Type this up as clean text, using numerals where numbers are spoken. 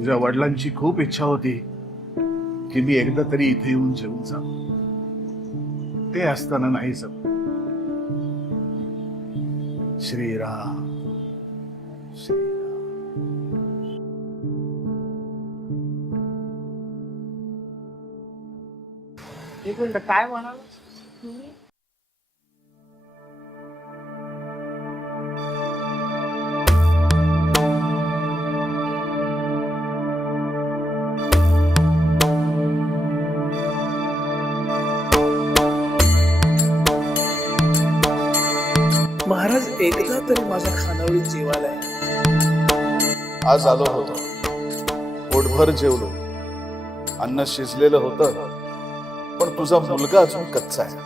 तुझ्या वडिलांची खूप इच्छा होती की मी एकदा तरी इथे येऊन जेवून जा. ते असताना नाही जमलं. श्रीराम श्रीराम. एक मिनिट, काय म्हणाल तुम्ही? महाराज एकदा तरी माझ्या खानावळीत जेवायला या. आज आलो होतो, पोटभर जेवलो, अन्न शिजलेलं होतं, पण तुझा मुलगा अजून कच्चा आहे.